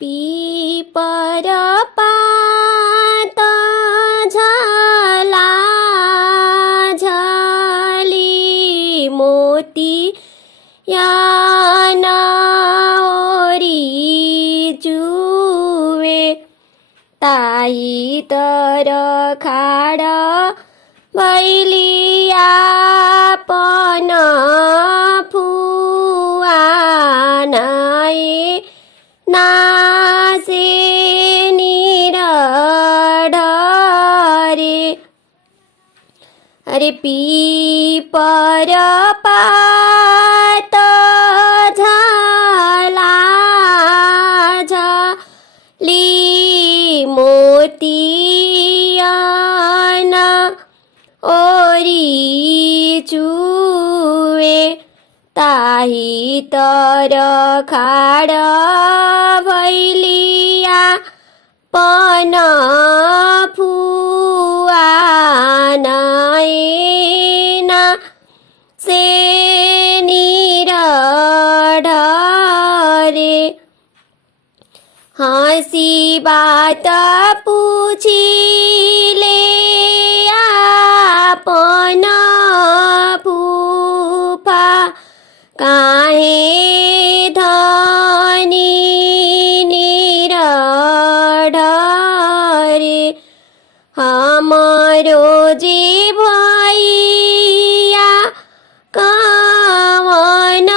पीपर पात झला झली मोती याना ओरी जुवे ताई तर खाड भैलिया पण फुवानाए नासे निरढरे अरे पीपर पात झाला झाली मोतियाना ओरी चुवे ताही तर खाड भैलिया पण फुवानाएना से निरढरे हँसी बात पूछिले आपन फुफा काहे धनी निरढरे हमरो जे भैया कवन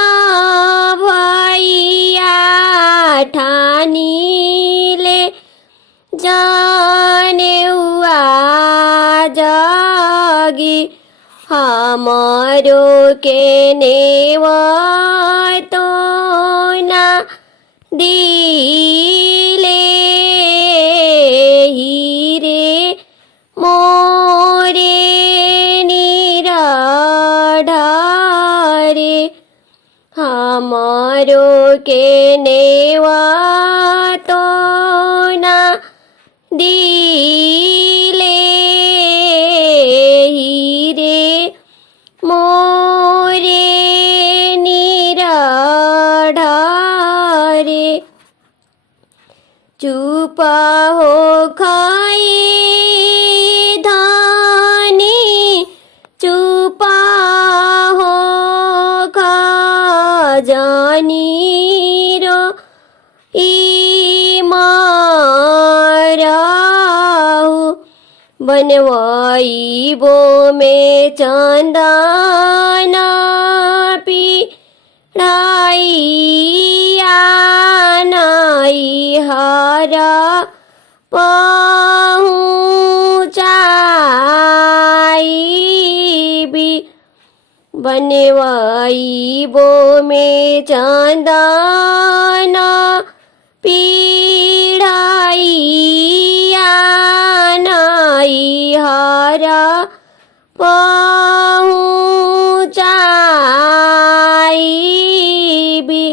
भैया ठानीले जानेउआ जगी हमरो के नेवतो ना दिले हिरे मोरे निरढरे हमरो के नेवतो ना दिले हिरे मोरे निरढरे चुप हो खाई धानी चुप हो खजानी रो इमाराहु बनवाइबो में चंदना पिढ़ाइया नाई हरा पहुँचाइबी बनवाइबो में चंदना पिढ़ाइया नाई हरा पहुँचाइबी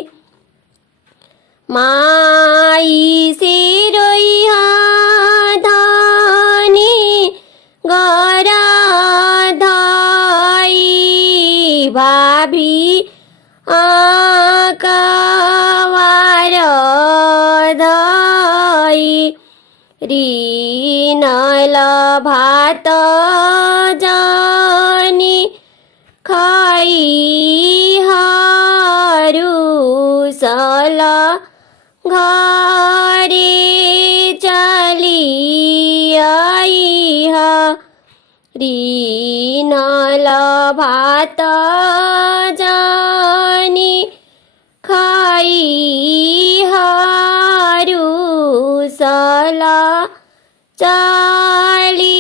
माई से रोइहा धानी गरा धाई भाभी आकावार धाई रीनल भात जानी खाई हारू सला घरे चली आइहा रीनल भात जानी खाई हारू सला चली